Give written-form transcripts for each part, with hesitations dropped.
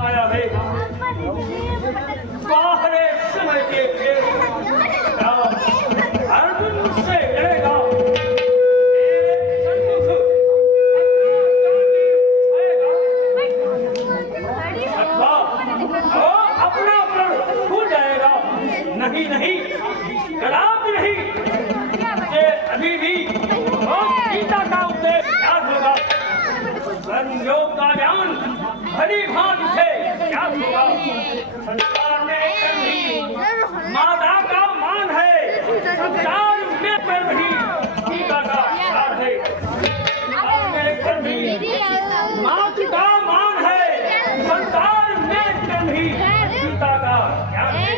आया है बाहरे समय के खेल अर्जुन मुझसे लड़ेगा अपना प्रण भूल जाएगा। नहीं नहीं कदापि नहीं, मुझे अभी भी गीता का उपदेश याद होगा, योग का ज्ञान भली भांति से याद होगा। संसार में कभी माता का मान है, संसार में कभी गीता का याद है। संसार में कभी माता का मान है, संसार में कभी गीता का याद है।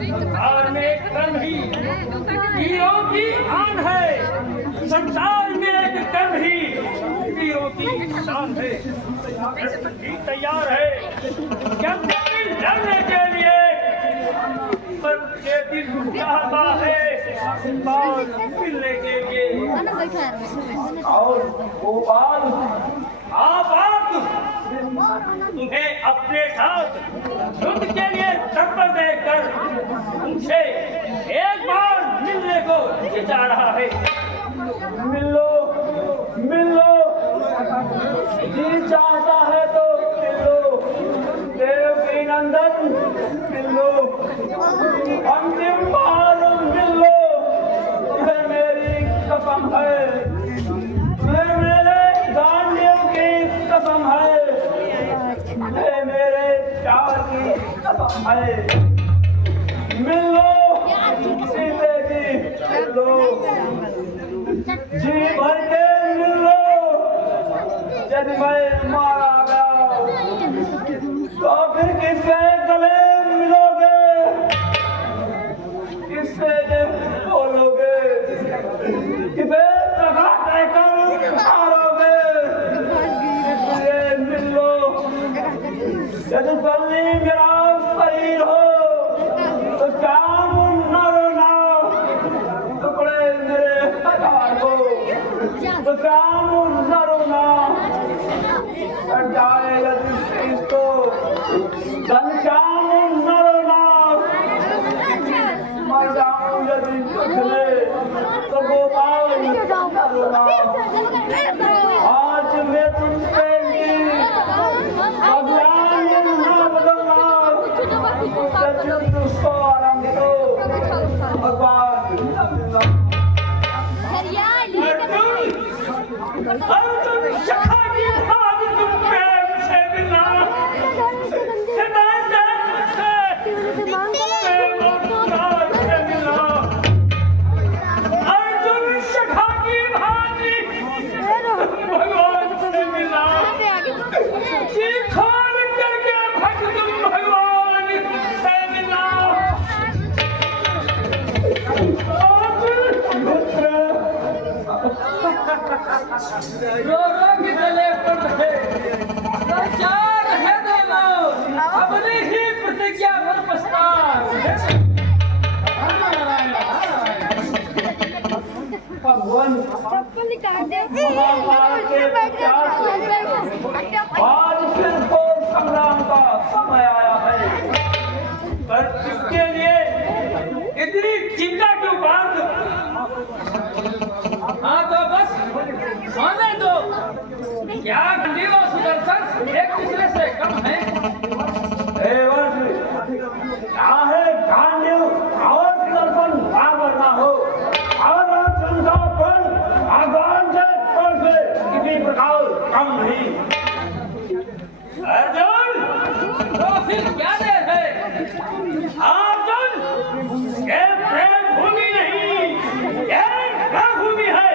संसार में कभी वीरों की आन है, संसार में कभी वीरों की शान है। तैयार है जब लड़ने के लिए, पर ये दिल चाहता है बाल मिलने के लिए। और गोपाल आप तुम्हें अपने साथ युद्ध के लिए तत्पर देखकर उनसे एक बार मिलने को चिता रहा है। मिलो मिलो, जी चाहता है तो मिलो, देव की नंदन मिलो, अंतिम बार मिलो। यह मेरी कसम है, यह मेरे गांडियों की कसम है, यह मेरे प्यार की कसम है। मिलो सीते जी, मिलो जी भर के मिलो। यदि मैं मारा गया तो फिर किसके गले मिलोगे, किससे बोलोगे, किसे सगा कहकर मारोगे। इसलिए मिलो, यदि बल्ली मेरा शरीर हो तो क्या न रोना, टुकड़े मेरे हजार हो तो क्या न रोना। कट जाए यदि इसको घनश्याम न रोना, मर जाऊं यदि तुझे तो गोपाल न रोना। आज मैं तुझसे भगवान न बदलना, उसको आराम दो भगवान। अर्जुन सखा की भाग तुम प्रेम से मिला, अर्जुन सखा की भाग भगवान से मिला, जी खोल करके भक्त तुम भगवान से मिला। रो रो के गले पर है, लाचार है दोनों, अपनी ही प्रतिज्ञा पर पछताए। भगवान आज फिर तो संग्राम का समय आया है, पर इसके लिए इतनी चिंता क्यों बात। हाँ तो बस सोने दो, क्या गांडीव और सुदर्शन एक दूसरे से कम है। चाहे गांडीव और सुदर्शन बराबर ना हो, और अर्जुन का बल भगवान से किसी प्रकार कम नहीं। अर्जुन तो फिर क्या देर है। अर्जुन ये प्रेम भूमि नहीं, ये भूमि है।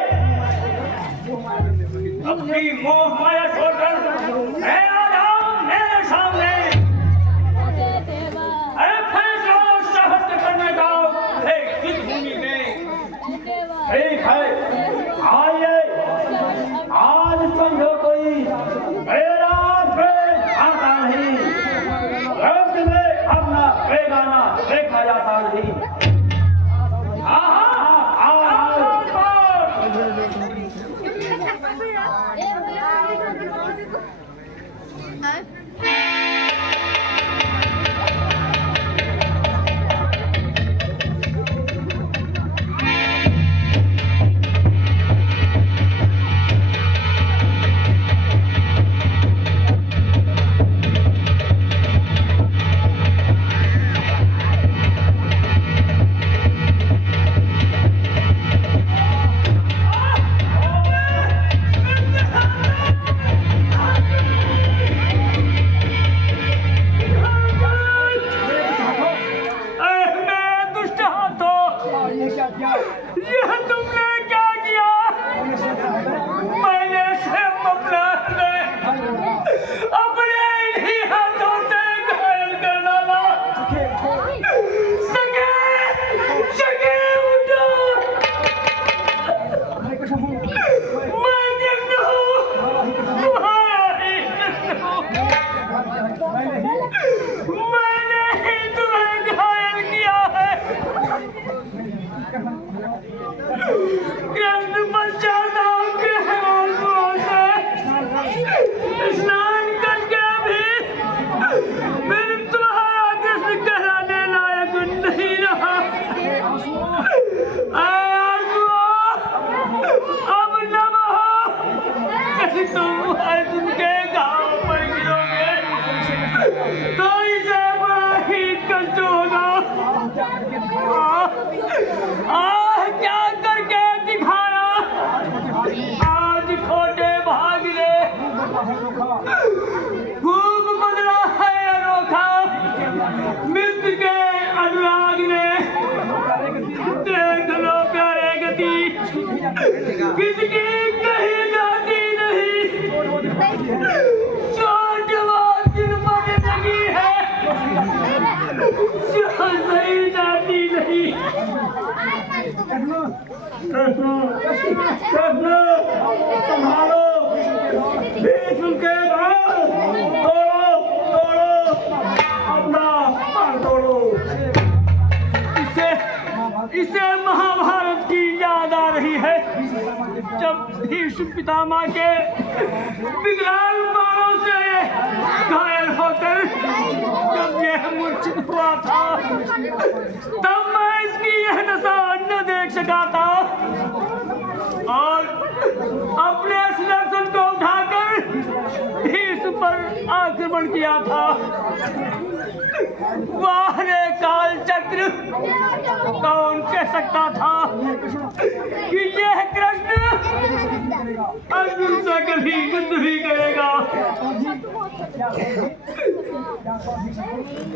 अपनी मोह माया छोड़कर मैं आ जाऊं मेरे सामने, फैसला साहस करने जाओ इस भूमि में। ठीक है आइए, आज समझो कोई मेरा प्रेम आता नहीं, रक्त में अपना बेगाना देखा जाता नहीं। Huh? मैंने ही तुम्हें घायल किया है। कृष्ण पश्चाताप के आंसुओं से स्नान करके भी फिर तुम्हारा कृष्ण कहलाने लायक नहीं रहा। अब नम हो, तुम अर्जुन के गांव पर गिरोगे तो इसे बड़ा ही कष्ट होगा। क्या करके दिखाना, आज खोटे भाग ले खूब बदला है अनोखा मित्र के अनुराग ने। देख लो प्यारे गति किसकी कहीं जाती नहीं, चोट जिन पर लगी है जो सही जाती नहीं। कृष्ण संभालो, भीष्म के बाल तोड़ो, अपना बाल तोड़ो। इसे महाभारत की याद आ रही है, जब भीष्म पितामह के विकराल बाणों से घायल होकर जब यह मूर्छित हुआ था, तब मैं इसकी यह दशा न देख सका था और अपने सुदर्शन को उठाकर भीष्म पर आक्रमण किया था। वाह रे काल चक्र, कौन कह सकता था कि यह कृष्ण अर्जुन से कभी युद्ध भी करेगा।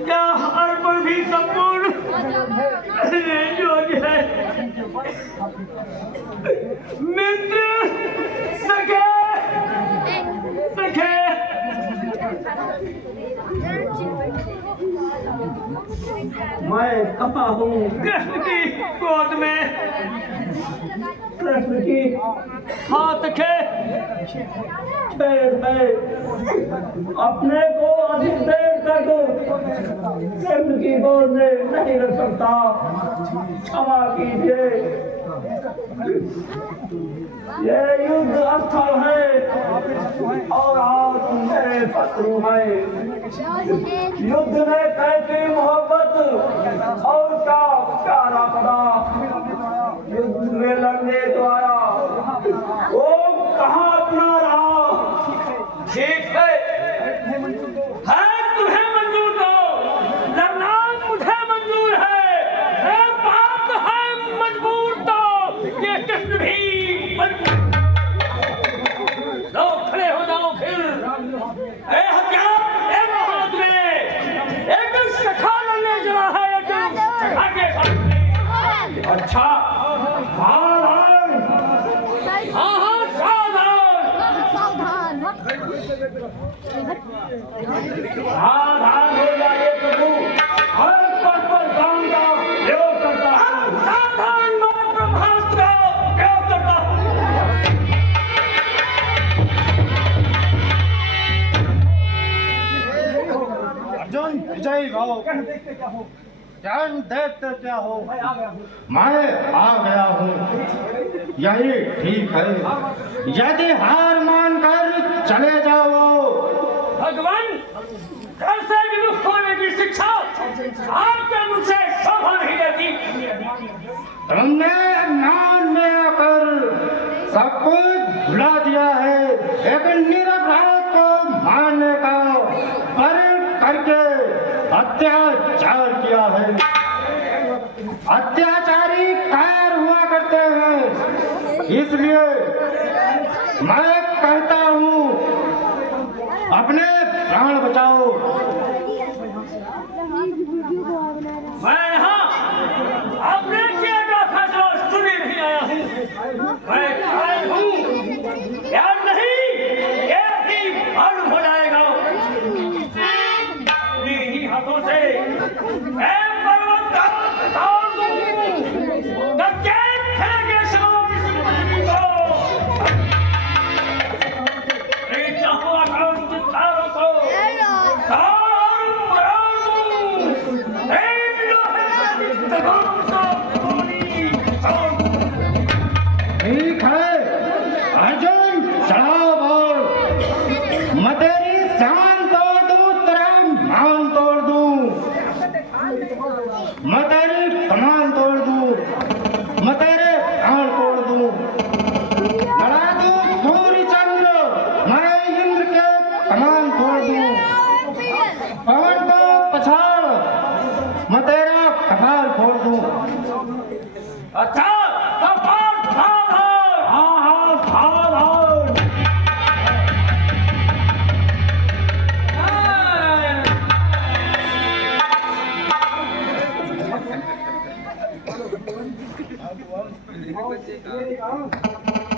क्या अर्पण भी संपूर्ण योग्य है। मित्र सखे मैं कहाँ हूँ? कृष्ण की गोद में। कृष्ण की हाथ खे खेद है, अपने को अधिक देर तक कृष्ण की गोद में नहीं रख सकता, क्षमा कीजिए। ये युद्ध स्थल है और आप मेरे शत्रु हैं। युद्ध में कैसी मोहब्बत और क्या प्यारा पड़ा, युद्ध में लड़ने तो आया, वो कहाँ अपना रहा। ठीक है तुम्हें मंजूर तो लड़ना मुझे मंजूर है, बात है मजबूर तो ये कृष्ण भी लो खड़े हो जाओ फिर। हथियार हाथ में एक सखा लड़ने चला है, एक सखा के साथ। अच्छा सावधान, हाँ सावधान। सावधान हो जाइए प्रभु, हर पद पर काम का प्रयोग करता है। सावधान मैं ब्रह्मास्त्र का प्रयोग करता हूँ। अर्जुन विजयी भाव ध्यान देखते क्या हो। मैं आ गया हूँ, यही ठीक है। यदि हार मानकर चले जाओ, भगवान घर से विमुख होने की शिक्षा आपके मुझ से शोभा नहीं देती। तुमने अज्ञान में आकर सब कुछ भुला दिया है, एक निरपराध को मारने का पर करके अत्याचार किया है। अत्याचारी कायर हुआ करते हैं, इसलिए मैं कहता हूँ अपने प्राण बचाओ। मैं यहाँ अपने किए का फैसला सुने नहीं आया हूँ। मैं कायल हूँ या नहीं, ये भी मालूम हो जाएगा। ही हाथों से पर्वत तोड़ दूं, गज्जे फेंके समान इस पृथ्वी को। चाहो आकाश के तारों को मैं तेरी कमान तोड़ दूं, मैं तेरे प्राण तोड़ दूं, लड़ा दूं सूर्य चंद्र, मैं इंद्र के कमान तोड़ दूं, पवन को पछाड़, मैं तेरा कपाल फोड़ दूं। अच्छा कपाल सावधान। हाँ हाँ सावधान।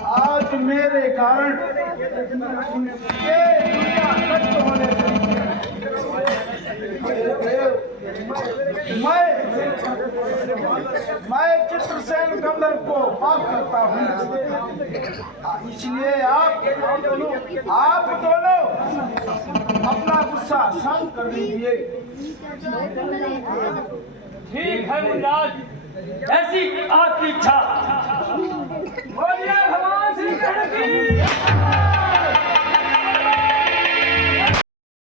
आज मेरे कारण ये दुनिया नष्ट होने लगी है। मैं चित्रसेन गंधर्व को माफ करता हूँ, इसलिए आप दोनों अपना गुस्सा शांत कर लीजिए। ठीक है मुनिराज, ऐसी आपकी इच्छा।